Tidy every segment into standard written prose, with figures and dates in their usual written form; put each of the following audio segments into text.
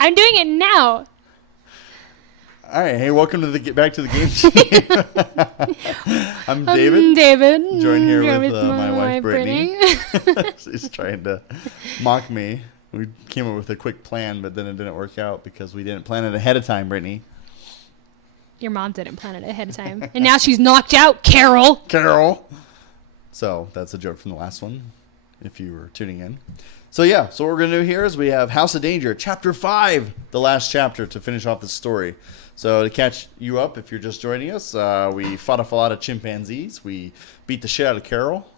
I'm doing it now. All right, hey, welcome to back to the game team. I'm David. David. Joined here You're with my wife, Brittany. She's trying to mock me. We came up with a quick plan, but then it didn't work out because we didn't plan it ahead of time, Brittany. Your mom didn't plan it ahead of time. And now she's knocked out, Carol. Carol. So that's a joke from the last one, if you were tuning in. So yeah, so what we're going to do here is we have House of Danger, Chapter 5, the last chapter to finish off the story. So to catch you up, if you're just joining us, we fought off a lot of chimpanzees. We beat the shit out of Carol.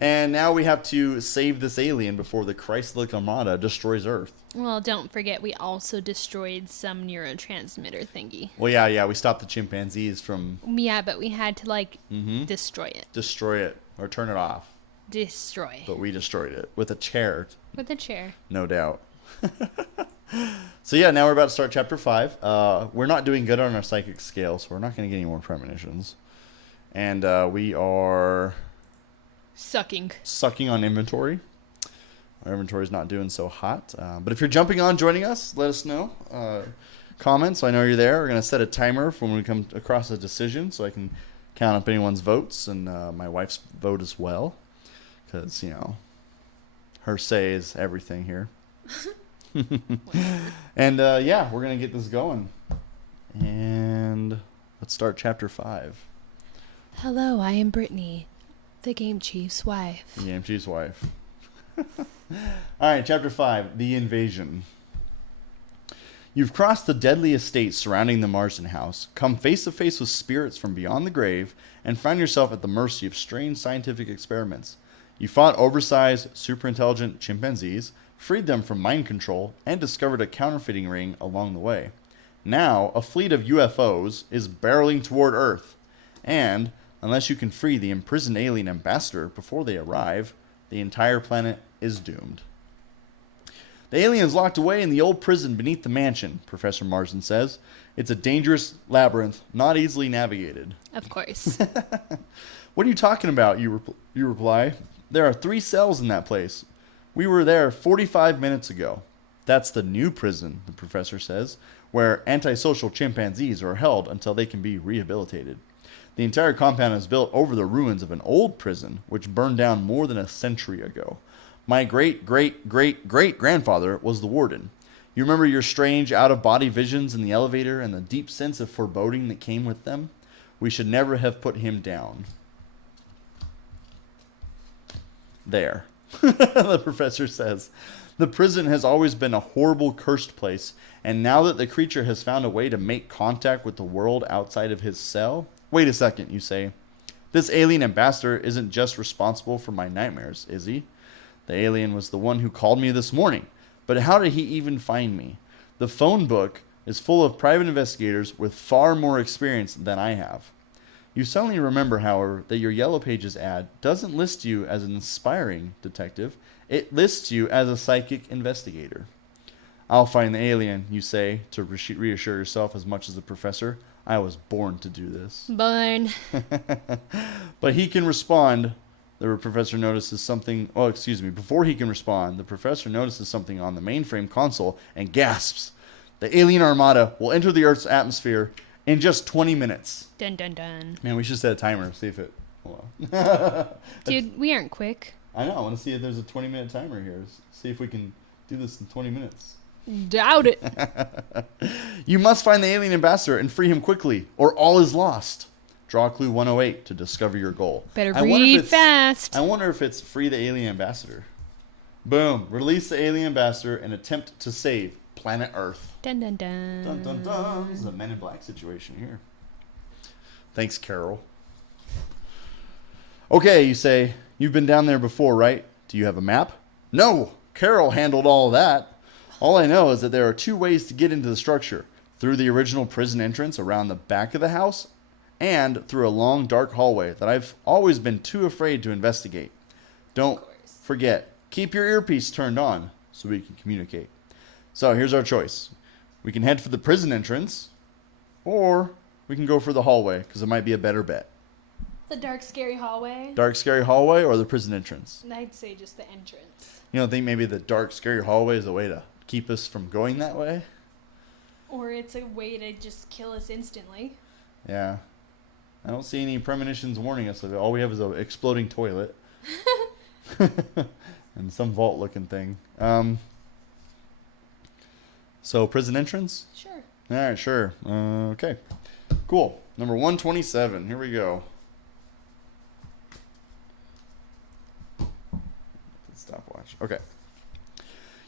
And now we have to save this alien before the Chrysler Armada destroys Earth. Well, don't forget we also destroyed some neurotransmitter thingy. Well, yeah, we stopped the chimpanzees from... Yeah, but we had to, destroy it. Destroy it, or turn it off. Destroy. But we destroyed it with a chair. With a chair. No doubt. So yeah, now we're about to start Chapter 5. We're not doing good on our psychic scale, so we're not going to get any more premonitions. And we are... Sucking on inventory. Our inventory is not doing so hot. But if you're jumping on, joining us, let us know. Comment, so I know you're there. We're going to set a timer for when we come across a decision, so I can count up anyone's votes, and my wife's vote as well. Because, her say is everything here. And, yeah, we're going to get this going. And let's start Chapter 5. Hello, I am Brittany, the Game Chief's wife. The Game Chief's wife. All right, Chapter 5, The Invasion. You've crossed the deadly estate surrounding the Marsden house, come face to face with spirits from beyond the grave, and find yourself at the mercy of strange scientific experiments. You fought oversized, superintelligent chimpanzees, freed them from mind control, and discovered a counterfeiting ring along the way. Now, a fleet of UFOs is barreling toward Earth, and, unless you can free the imprisoned alien ambassador before they arrive, the entire planet is doomed. The alien is locked away in the old prison beneath the mansion, Professor Marsden says. It's a dangerous labyrinth, not easily navigated. Of course. What are you talking about, you reply. There are 3 cells in that place. We were there 45 minutes ago. That's the new prison, the professor says, where antisocial chimpanzees are held until they can be rehabilitated. The entire compound is built over the ruins of an old prison, which burned down more than a century ago. My great-great-great-great-grandfather was the warden. You remember your strange out-of-body visions in the elevator and the deep sense of foreboding that came with them? We should never have put him down. There. The professor says. The prison has always been a horrible, cursed place, and now that the creature has found a way to make contact with the world outside of his cell... Wait a second, you say. This alien ambassador isn't just responsible for my nightmares, is he? The alien was the one who called me this morning. But how did he even find me? The phone book is full of private investigators with far more experience than I have. You suddenly remember, however, that your Yellow Pages ad doesn't list you as an inspiring detective. It lists you as a psychic investigator. I'll find the alien, you say, to reassure yourself as much as the professor. I was born to do this. Born. But he can respond. The professor notices something. Oh, excuse me. Before he can respond, the professor notices something on the mainframe console and gasps. The alien armada will enter the Earth's atmosphere in just 20 minutes. Dun dun dun. Man, we should set a timer. See if it... Hold on. Dude, we aren't quick. I know. I want to see if there's a 20-minute timer here. See if we can do this in 20 minutes. Doubt it. You must find the alien ambassador and free him quickly, or all is lost. Draw clue 108 to discover your goal. Better read fast. I wonder if it's free the alien ambassador. Boom. Release the alien ambassador and attempt to save planet Earth. Dun dun dun. Dun dun dun. This is a Men in Black situation here. Thanks, Carol. Okay, you say. You've been down there before, right? Do you have a map? No. Carol handled all of that. All I know is that there are 2 ways to get into the structure. Through the original prison entrance around the back of the house, and through a long, dark hallway that I've always been too afraid to investigate. Don't forget, keep your earpiece turned on so we can communicate. So here's our choice. We can head for the prison entrance, or we can go for the hallway, because it might be a better bet. The dark, scary hallway. Dark, scary hallway or the prison entrance? I'd say just the entrance. You don't think maybe the dark, scary hallway is a way to keep us from going that way. Or it's a way to just kill us instantly. Yeah. I don't see any premonitions warning us of it. All we have is an exploding toilet. And some vault-looking thing. So, prison entrance? Sure. All right, sure. Okay. Cool. Number 127. Here we go. Stopwatch. Okay.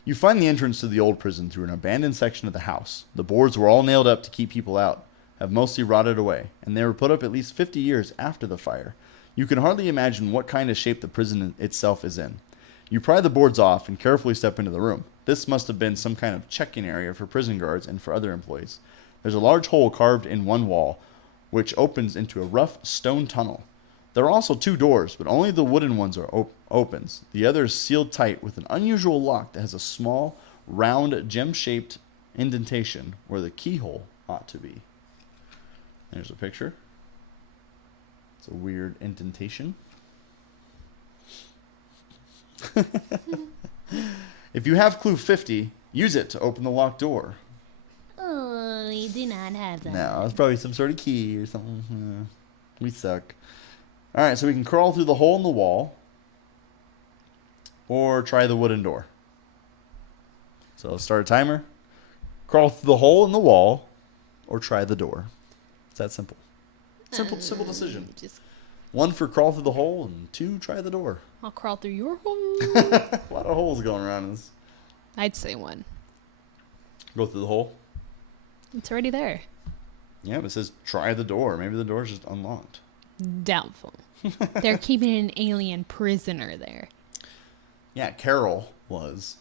You find the entrance to the old prison through an abandoned section of the house. The boards were all nailed up to keep people out, have mostly rotted away, and they were put up at least 50 years after the fire. You can hardly imagine what kind of shape the prison itself is in. You pry the boards off and carefully step into the room. This must have been some kind of check-in area for prison guards and for other employees. There's a large hole carved in one wall, which opens into a rough stone tunnel. There are also 2 doors, but only the wooden ones are opens. The other is sealed tight with an unusual lock that has a small, round, gem-shaped indentation where the keyhole ought to be. There's a picture. It's a weird indentation. If you have clue 50, use it to open the locked door. Oh, we do not have that. No, it's probably some sort of key or something. We suck. All right, so we can crawl through the hole in the wall or try the wooden door. So let's start a timer. Crawl through the hole in the wall or try the door. It's that simple. Simple decision. Just 1 for crawl through the hole and 2 try the door. I'll crawl through your hole. A lot of holes going around in this. I'd say 1. Go through the hole. It's already there. Yeah, but it says try the door. Maybe the door's just unlocked. Doubtful. They're keeping an alien prisoner there. Yeah, Carol was.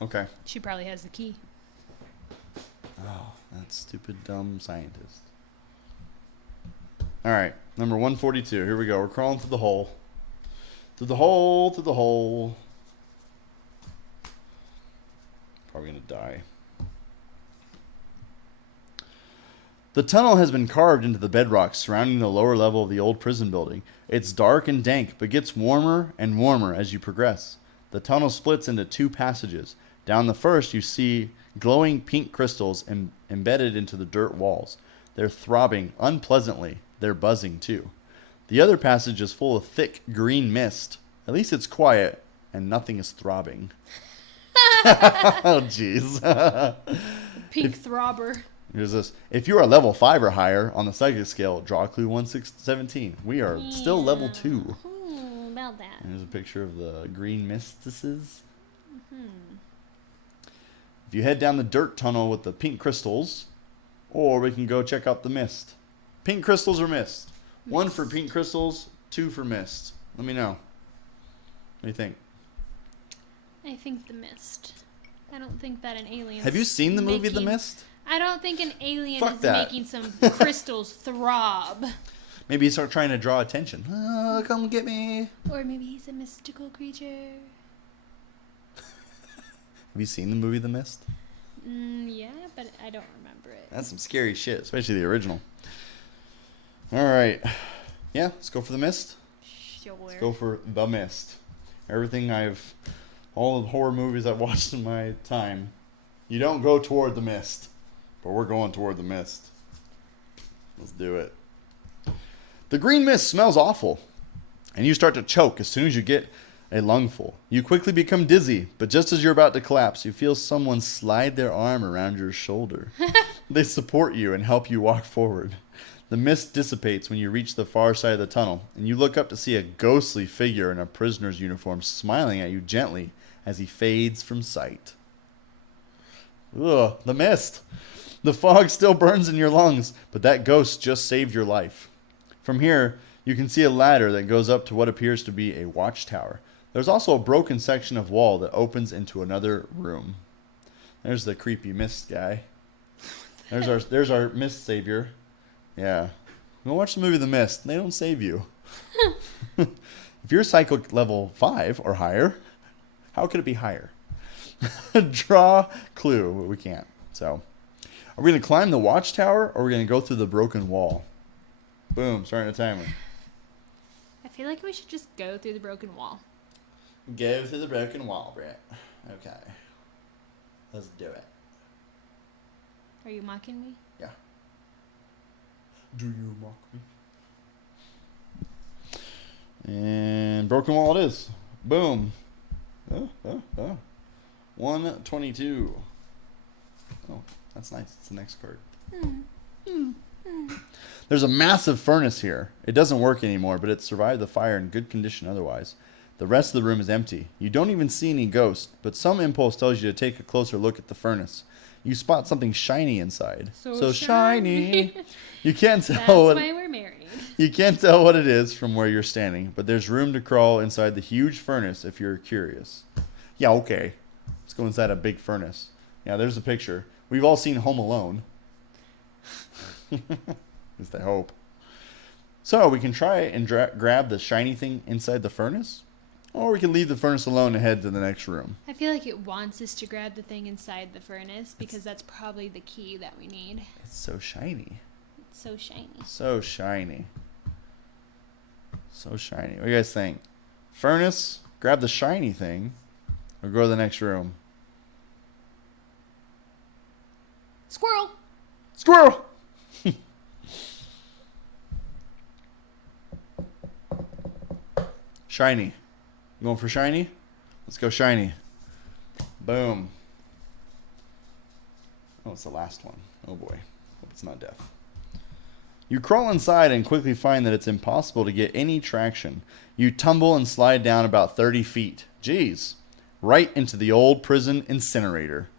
Okay. She probably has the key. Oh, that stupid, dumb scientist. All right, number 142. Here we go. We're crawling through the hole. Through the hole, through the hole. Probably going to die. The tunnel has been carved into the bedrock surrounding the lower level of the old prison building. It's dark and dank, but gets warmer and warmer as you progress. The tunnel splits into 2 passages. Down the first, you see glowing pink crystals embedded into the dirt walls. They're throbbing unpleasantly. They're buzzing, too. The other passage is full of thick green mist. At least it's quiet, and nothing is throbbing. Oh, jeez. Pink throbber. Here's this. If you are level 5 or higher on the psychic scale, draw clue 1617. We are still level 2. About that. Here's a picture of the green mistices. If you head down the dirt tunnel with the pink crystals, or we can go check out the mist. Pink crystals or mist? 1 for pink crystals, 2 for mist. Let me know. What do you think? I think the mist. I don't think that an alien. Have you seen the movie The Mist? I don't think an alien Fuck is that. making some crystals throb. Maybe he start trying to draw attention. Oh, come get me. Or maybe he's a mystical creature. Have you seen the movie The Mist? Yeah, but I don't remember it. That's some scary shit, especially the original. All right. Yeah, let's go for The Mist. Sure. Let's go for The Mist. All the horror movies I've watched in my time, you don't go toward the mist. But we're going toward the mist. Let's do it. The green mist smells awful, and you start to choke as soon as you get a lungful. You quickly become dizzy, but just as you're about to collapse, you feel someone slide their arm around your shoulder. They support you and help you walk forward. The mist dissipates when you reach the far side of the tunnel, and you look up to see a ghostly figure in a prisoner's uniform smiling at you gently as he fades from sight. Ugh, the mist. The fog still burns in your lungs, but that ghost just saved your life. From here, you can see a ladder that goes up to what appears to be a watchtower. There's also a broken section of wall that opens into another room. There's the creepy mist guy. There's our mist savior. Yeah. Go watch the movie The Mist. They don't save you. If you're psycho level 5 or higher, how could it be higher? Draw clue. We can't. So, are we going to climb the watchtower or are we going to go through the broken wall? Boom. Starting a timer. I feel like we should just go through the broken wall. Go through the broken wall, Brett. Okay. Let's do it. Are you mocking me? Yeah. Do you mock me? And broken wall it is. Boom. 122. Oh, that's nice. It's the next card. There's a massive furnace here. It doesn't work anymore, but it survived the fire in good condition otherwise. The rest of the room is empty. You don't even see any ghosts, but some impulse tells you to take a closer look at the furnace. You spot something shiny inside. So shiny. You can't tell That's what why we're married. you can't tell what it is from where you're standing, but there's room to crawl inside the huge furnace if you're curious. Yeah, okay. Let's go inside a big furnace. Yeah, there's a picture. We've all seen Home Alone. At least I hope. So we can try and grab the shiny thing inside the furnace, or we can leave the furnace alone and head to the next room. I feel like it wants us to grab the thing inside the furnace because that's probably the key that we need. It's so shiny. It's so shiny. So shiny. So shiny. What do you guys think? Furnace, grab the shiny thing, or go to the next room? Squirrel! Squirrel! Shiny. You going for shiny? Let's go shiny. Boom. Oh, it's the last one. Oh boy. Hope it's not death. You crawl inside and quickly find that it's impossible to get any traction. You tumble and slide down about 30 feet. Jeez. Right into the old prison incinerator.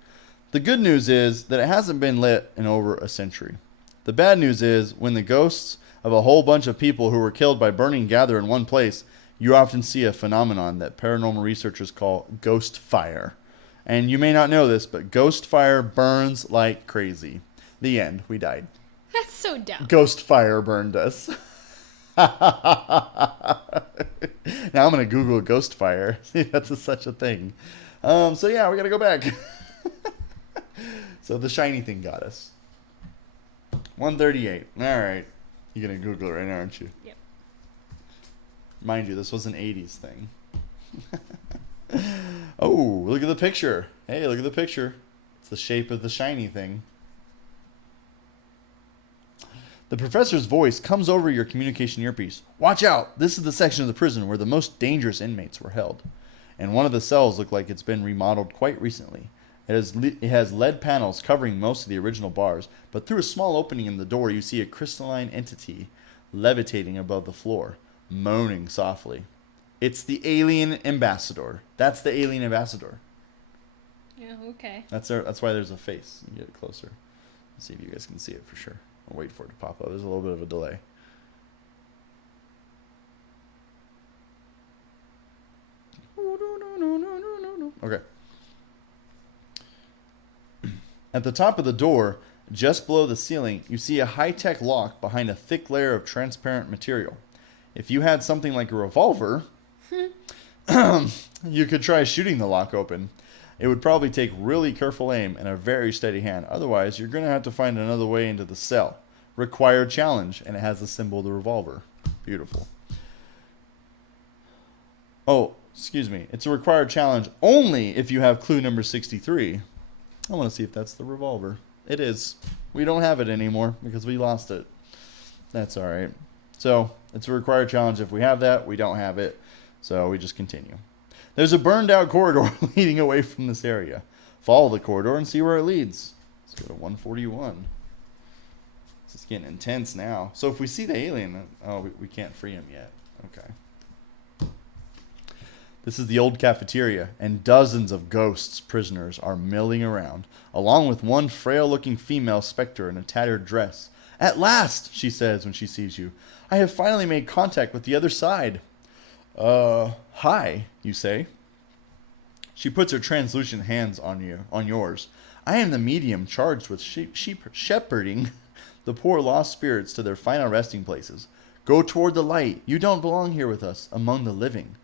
The good news is that it hasn't been lit in over a century. The bad news is when the ghosts of a whole bunch of people who were killed by burning gather in one place, you often see a phenomenon that paranormal researchers call ghost fire. And you may not know this, but ghost fire burns like crazy. The end. We died. That's so dumb. Ghost fire burned us. Now I'm going to Google ghost fire. See, that's such a thing. So yeah, we got to go back. So the shiny thing got us. 138. All right. You're going to Google it right now, aren't you? Yep. Mind you, this was an 80s thing. Oh, look at the picture. Hey, look at the picture. It's the shape of the shiny thing. The professor's voice comes over your communication earpiece. Watch out! This is the section of the prison where the most dangerous inmates were held. And one of the cells looked like it's been remodeled quite recently. It has lead panels covering most of the original bars, but through a small opening in the door you see a crystalline entity levitating above the floor, moaning softly. It's the alien ambassador. That's the alien ambassador. Yeah, okay. That's why there's a face. You get it closer. Let's see if you guys can see it for sure. I'll wait for it to pop up. There's a little bit of a delay. Okay. At the top of the door, just below the ceiling, you see a high-tech lock behind a thick layer of transparent material. If you had something like a revolver, you could try shooting the lock open. It would probably take really careful aim and a very steady hand. Otherwise, you're going to have to find another way into the cell. Required challenge, and it has the symbol of the revolver. Beautiful. Oh, excuse me. It's a required challenge only if you have clue number 63. I want to see if that's the revolver. It is. We don't have it anymore because we lost it. That's all right. So, it's a required challenge. If we have that, we don't have it. So, we just continue. There's a burned out corridor leading away from this area. Follow the corridor and see where it leads. Let's go to 141. This is getting intense now. So, if we see the alien, we can't free him yet. Okay. This is the old cafeteria, and dozens of ghosts prisoners are milling around, along with one frail-looking female specter in a tattered dress. At last, she says when she sees you. I have finally made contact with the other side. Hi, you say. She puts her translucent hands on yours. I am the medium charged with shepherding the poor lost spirits to their final resting places. Go toward the light. You don't belong here with us, among the living.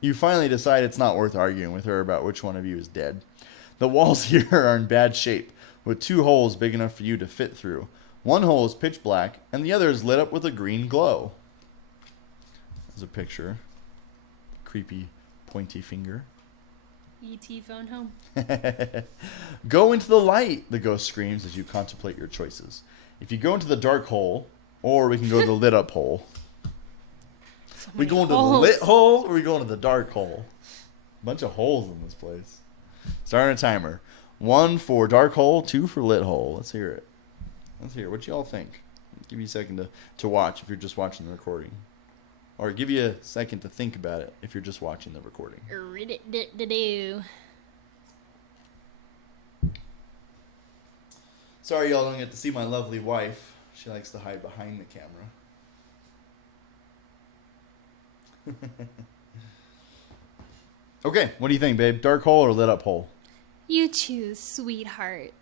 You finally decide it's not worth arguing with her about which one of you is dead. The walls here are in bad shape, with 2 holes big enough for you to fit through. One hole is pitch black, and the other is lit up with a green glow. There's a picture. Creepy, pointy finger. E.T. phone home. Go into the light, the ghost screams as you contemplate your choices. If you go into the dark hole, or we can go to the lit up hole. So We many going to the holes. lit hole, or we going to the dark hole? Bunch of holes in this place. Starting a timer. 1 for dark hole, 2 for lit hole. Let's hear it. Let's hear it. What y'all think? Give you a second to watch if you're just watching the recording. Or give you a second to think about it if you're just watching the recording. Do. Sorry y'all don't get to see my lovely wife. She likes to hide behind the camera. Okay, what do you think, babe? Dark hole or lit up hole? You choose, sweetheart.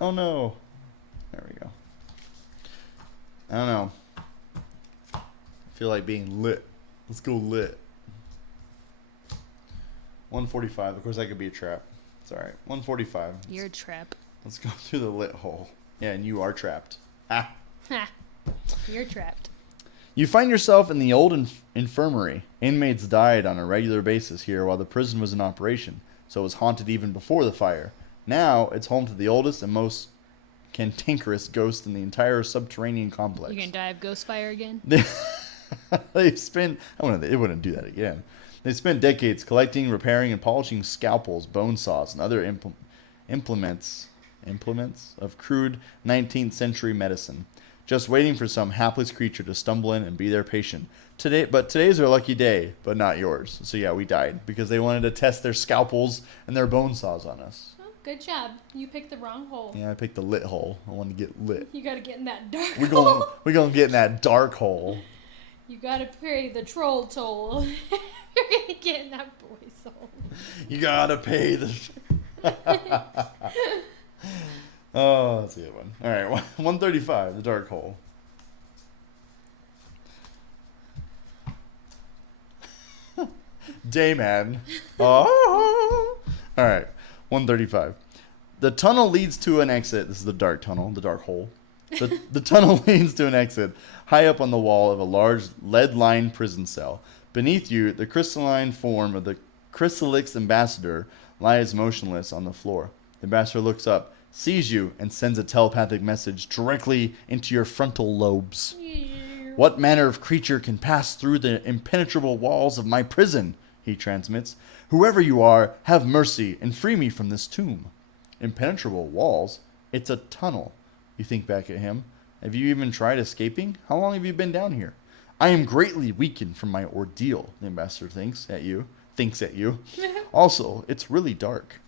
Oh no. There we go. I don't know. I feel like being lit. Let's go lit. 145. Of course, that could be a trap. It's alright. 145. You're a trap. Let's go through the lit hole. Yeah, and you are trapped. Ah. Ha. You're trapped. You find yourself in the old infirmary. Inmates died on a regular basis here while the prison was in operation, so it was haunted even before the fire. Now, it's home to the oldest and most cantankerous ghost in the entire subterranean complex. You gonna die of ghost fire again? They've spent... It wouldn't do that again. They spent decades collecting, repairing, and polishing scalpels, bone saws, and other implements of crude 19th century medicine, just waiting for some hapless creature to stumble in and be their patient. Today's their lucky day, but not yours. So yeah, we died because they wanted to test their scalpels and their bone saws on us. Oh, good job. You picked the wrong hole. Yeah, I picked the lit hole. I wanted to get lit. You gotta get in that dark We're hole. gonna get in that dark hole. You gotta pay the troll toll. You're gonna get in that boy's hole. You gotta pay the... Oh, that's a good one. All right, 135, the dark hole. Dayman. Oh. All right, 135. The tunnel leads to an exit. This is the dark tunnel, the dark hole. The tunnel leads to an exit high up on the wall of a large lead-lined prison cell. Beneath you, the crystalline form of the Chrysalix ambassador lies motionless on the floor. The ambassador looks up, sees you, and sends a telepathic message directly into your frontal lobes. What manner of creature can pass through the impenetrable walls of my prison? He transmits. Whoever you are, have mercy and free me from this tomb. Impenetrable walls? It's a tunnel. You think back at him. Have you even tried escaping? How long have you been down here? I am greatly weakened from my ordeal, the ambassador thinks at you. Also, it's really dark.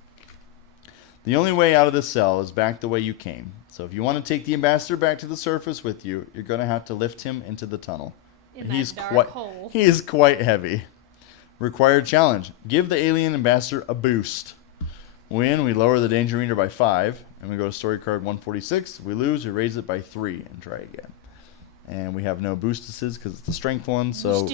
The only way out of this cell is back the way you came. So if you want to take the ambassador back to the surface with you, you're going to have to lift him into the tunnel. In that dark hole. He is quite heavy. Required challenge. Give the alien ambassador a boost. Win, we lower the danger meter by 5. And we go to story card 146. We lose, we raise it by 3 and try again. And we have no boostuses because it's the strength one. So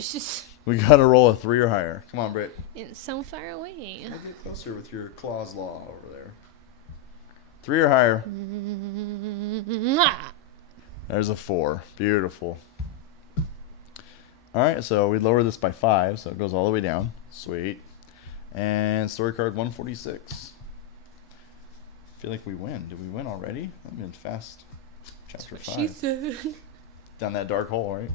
we got to roll a 3 or higher. Come on, Britt. It's so far away. I'll get closer with your claws law over there. 3 or higher. There's a 4. Beautiful. All right, so we lower this by 5, so it goes all the way down. Sweet. And story card 146. I feel like we win. Did we win already? I've been fast. Chapter 5. She said. Down that dark hole, right?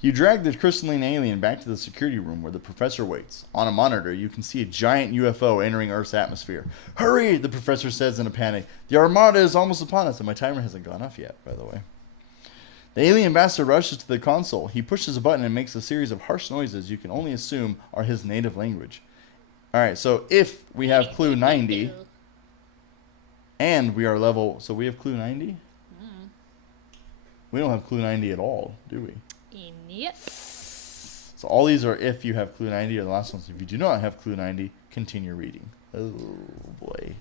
You drag the crystalline alien back to the security room where the professor waits. On a monitor, you can see a giant UFO entering Earth's atmosphere. Hurry, the professor says in a panic. The Armada is almost upon us, and my timer hasn't gone off yet, by the way. The alien ambassador rushes to the console. He pushes a button and makes a series of harsh noises you can only assume are his native language. All right, so if we have clue 90, and we are level... So we have clue 90? We don't have clue 90 at all, do we? Yep. So all these are if you have clue 90, or the last ones. If you do not have clue 90, continue reading. Oh, boy.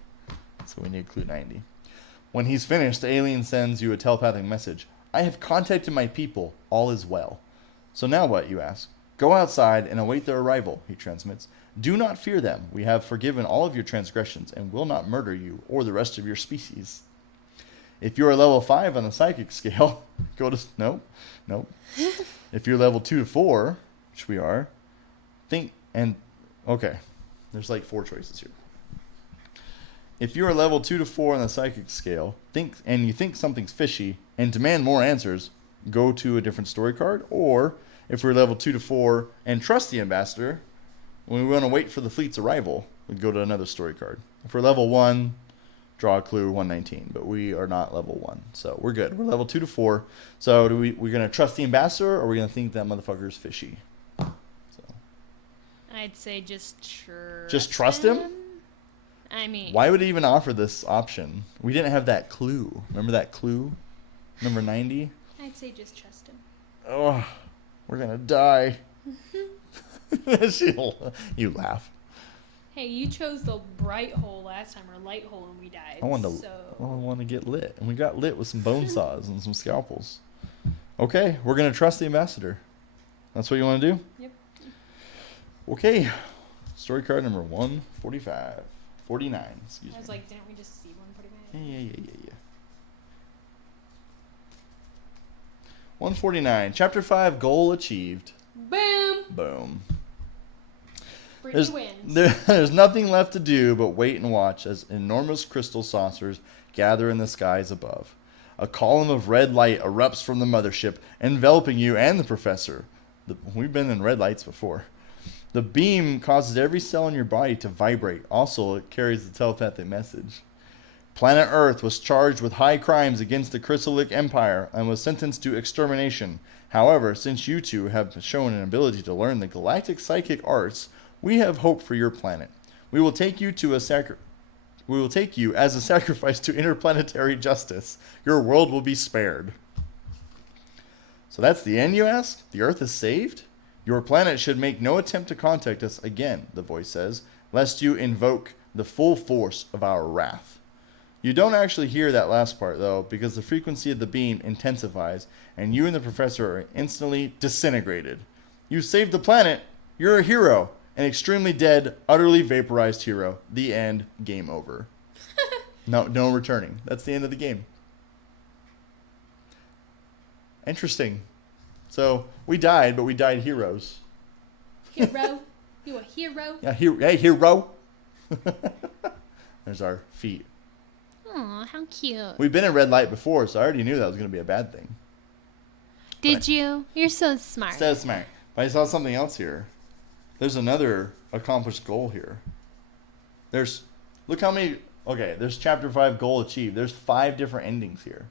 So we need clue 90. When he's finished, the alien sends you a telepathic message. I have contacted my people. All is well. So now what, you ask? Go outside and await their arrival, he transmits. Do not fear them. We have forgiven all of your transgressions and will not murder you or the rest of your species. If you are level 5 on the psychic scale, go to... Nope. If you're level 2 to 4, which we are, think... And Okay. There's like 4 choices here. If you are level 2 to 4 on the psychic scale, you think something's fishy and demand more answers, go to a different story card. Or if we're level 2 to 4 and trust the ambassador, when we want to wait for the fleet's arrival, we go to another story card. If we're level 1, draw a clue 119, but we are not level 1, so we're good. We're level 2 to 4. So we're going to trust the ambassador, or are we going to think that motherfucker's fishy? So I'd say just trust him? I mean, Why would he even offer this option? We didn't have that clue. Remember that clue? Number 90? I'd say just trust him. Oh, we're going to die. You laugh. Hey, you chose the bright hole last time, or light hole, and we died. I want to get lit. And we got lit with some bone saws and some scalpels. Okay, we're going to trust the ambassador. That's what you want to do? Yep. Okay. Story card number 145. 49, excuse me. I was like, didn't we just see 149? Yeah. 149. Chapter 5, goal achieved. Boom. Brittany wins. There's nothing left to do but wait and watch as enormous crystal saucers gather in the skies above. A column of red light erupts from the mothership, enveloping you and the professor. We've been in red lights before. The beam causes every cell in your body to vibrate. Also, it carries the telepathic message. Planet Earth was charged with high crimes against the Chrysalic Empire and was sentenced to extermination. However, since you two have shown an ability to learn the galactic psychic arts, we have hope for your planet. We will take you as a sacrifice to interplanetary justice. Your world will be spared. So that's the end, you ask? The Earth is saved? Your planet should make no attempt to contact us again, the voice says, lest you invoke the full force of our wrath. You don't actually hear that last part, though, because the frequency of the beam intensifies, and you and the professor are instantly disintegrated. You saved the planet. You're a hero. An extremely dead, utterly vaporized hero. The end. Game over. No returning. That's the end of the game. Interesting. So, we died, but we died heroes. Hero? You a hero? Yeah, hey, hero. There's our feet. Aw, how cute. We've been in red light before, so I already knew that was going to be a bad thing. Did you? You're so smart. So smart. But I saw something else here. There's another accomplished goal here. Look how many, there's chapter 5 goal achieved. There's 5 different endings here.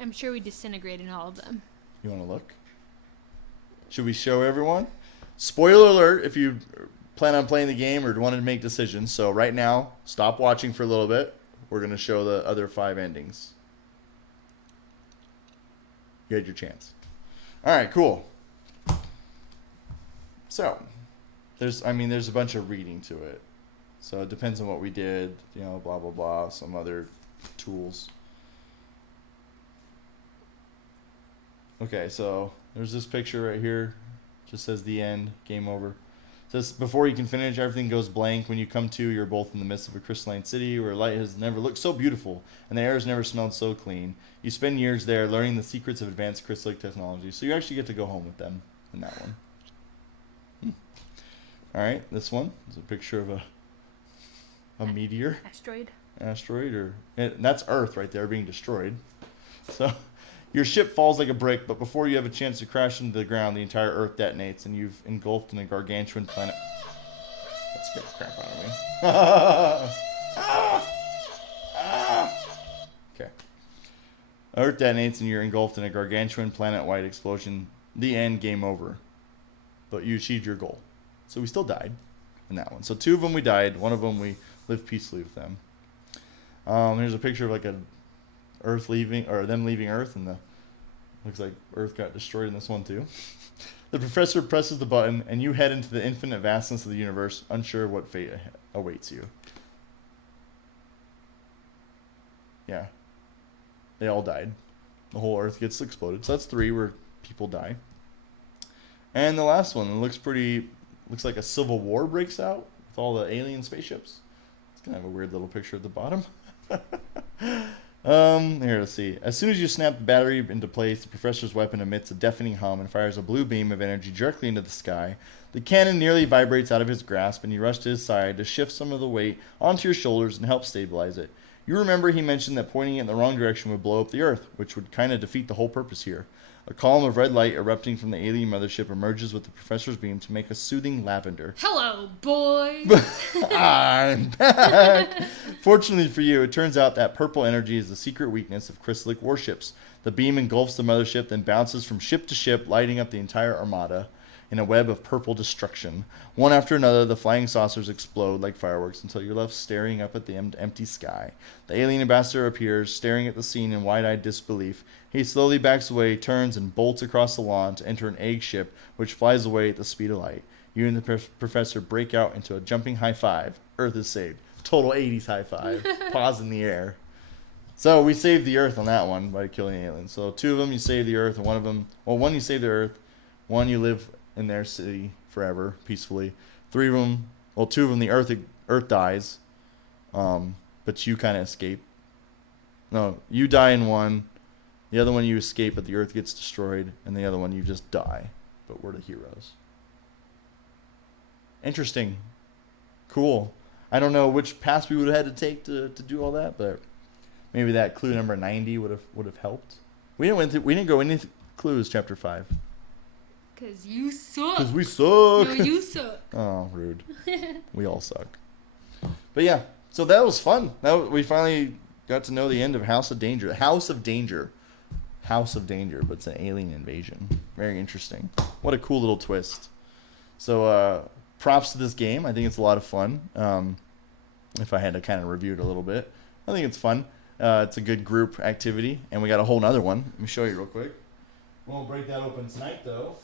I'm sure we disintegrated all of them. You want to look? Should we show everyone? Spoiler alert if you plan on playing the game or want to make decisions. So right now, stop watching for a little bit. We're going to show the other 5 endings. You had your chance. All right, cool. So, there's a bunch of reading to it. So it depends on what we did, blah, blah, blah, some other tools. Okay, so there's this picture right here. Just says the end, game over. It says before you can finish, everything goes blank. When you come to, you're both in the midst of a crystalline city where light has never looked so beautiful and the air has never smelled so clean. You spend years there learning the secrets of advanced crystalline technology. So you actually get to go home with them in that one. All right, this one is a picture of a meteor. Asteroid, that's Earth right there being destroyed. So your ship falls like a brick, but before you have a chance to crash into the ground, the entire Earth detonates, and you've engulfed in a gargantuan planet. That scared the crap out of me. Okay. Earth detonates, and you're engulfed in a gargantuan planet-wide explosion. The end, game over. But you achieved your goal. So we still died in that one. So 2 of them we died. 1 of them we lived peacefully with them. Here's a picture of like them leaving Earth, and looks like Earth got destroyed in this one too. The professor presses the button, and you head into the infinite vastness of the universe, unsure of what fate awaits you. Yeah. They all died. The whole Earth gets exploded. So that's 3 where people die. And the last one looks like a civil war breaks out with all the alien spaceships. It's gonna have a weird little picture at the bottom. Here, let's see. As soon as you snap the battery into place, the professor's weapon emits a deafening hum and fires a blue beam of energy directly into the sky. The cannon nearly vibrates out of his grasp, and you rush to his side to shift some of the weight onto your shoulders and help stabilize it. You remember he mentioned that pointing it in the wrong direction would blow up the Earth, which would kind of defeat the whole purpose here. A column of red light erupting from the alien mothership emerges with the professor's beam to make a soothing lavender. Hello, boys. I'm back. Fortunately for you, it turns out that purple energy is the secret weakness of Chrysalic warships. The beam engulfs the mothership, then bounces from ship to ship, lighting up the entire armada in a web of purple destruction. One after another, the flying saucers explode like fireworks until you're left staring up at the empty sky. The alien ambassador appears, staring at the scene in wide-eyed disbelief. He slowly backs away, turns, and bolts across the lawn to enter an egg ship, which flies away at the speed of light. You and the professor break out into a jumping high five. Earth is saved. Total 80s high five. Paws in the air. So we saved the Earth on that one by killing aliens. So two of them you save the Earth, and one you save the Earth, one you live in their city forever, peacefully. Two of them, the Earth dies, but you kind of escape. No, you die in one. The other one you escape, but the Earth gets destroyed, and the other one you just die, but we're the heroes. Interesting. Cool. I don't know which path we would have had to take to do all that, but maybe that clue number 90 would have helped. We didn't go any clues, chapter 5. Cause you suck. Because we suck. No, you suck. Oh, rude. We all suck. But yeah, so that was fun. We finally got to know the end of House of Danger. House of Danger, but it's an alien invasion. Very interesting. What a cool little twist. So props to this game. I think it's a lot of fun. If I had to kind of review it a little bit, I think it's fun. It's a good group activity, and we got a whole nother one. Let me show you real quick. We won't break that open tonight, though.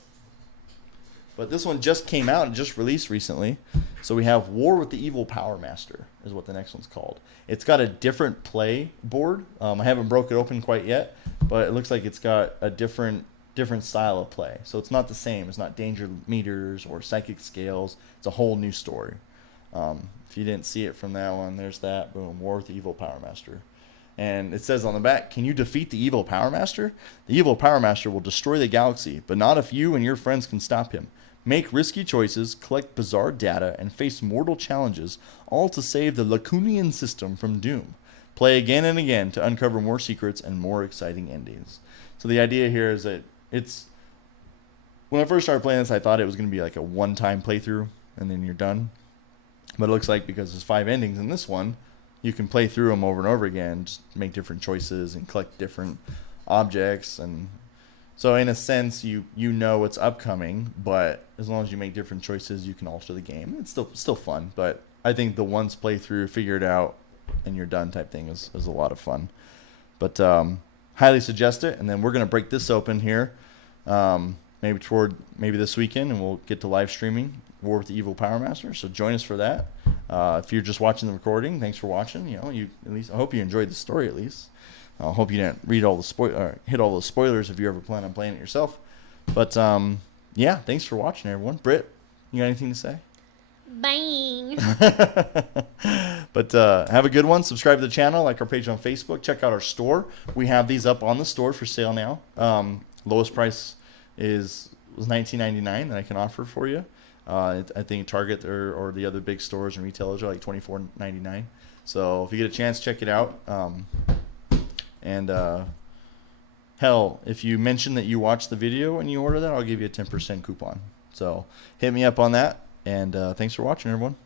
But this one just came out and just released recently. So we have War with the Evil Power Master is what the next one's called. It's got a different play board. I haven't broke it open quite yet, but it looks like it's got a different style of play. So it's not the same. It's not danger meters or psychic scales. It's a whole new story. If you didn't see it from that one, there's that. Boom, War with the Evil Power Master. And it says on the back, can you defeat the Evil Power Master? The Evil Power Master will destroy the galaxy, but not if you and your friends can stop him. Make risky choices, collect bizarre data, and face mortal challenges, all to save the Lacunian system from doom. Play again and again to uncover more secrets and more exciting endings. So the idea here is that when I first started playing this, I thought it was going to be like a one-time playthrough, and then you're done. But it looks like because there's 5 endings in this one, you can play through them over and over again, just make different choices and collect different objects. And so in a sense, you know what's upcoming, but as long as you make different choices, you can alter the game. It's still fun, but I think the once playthrough, figure it out, and you're done type thing is a lot of fun. But highly suggest it, and then we're going to break this open here maybe this weekend, and we'll get to live streaming War with the Evil Power Master. So join us for that. If you're just watching the recording, thanks for watching. I hope you enjoyed the story at least. I hope you didn't hit all the spoilers if you ever plan on playing it yourself. But yeah, thanks for watching, everyone. Britt, you got anything to say? Bang. But have a good one. Subscribe to the channel, like our page on Facebook. Check out our store. We have these up on the store for sale now. Lowest price was $19.99 that I can offer for you. I think Target or the other big stores and retailers are like $24.99. So if you get a chance, check it out. And hell, if you mention that you watched the video and you order that, I'll give you a 10% coupon. So hit me up on that. And thanks for watching, everyone.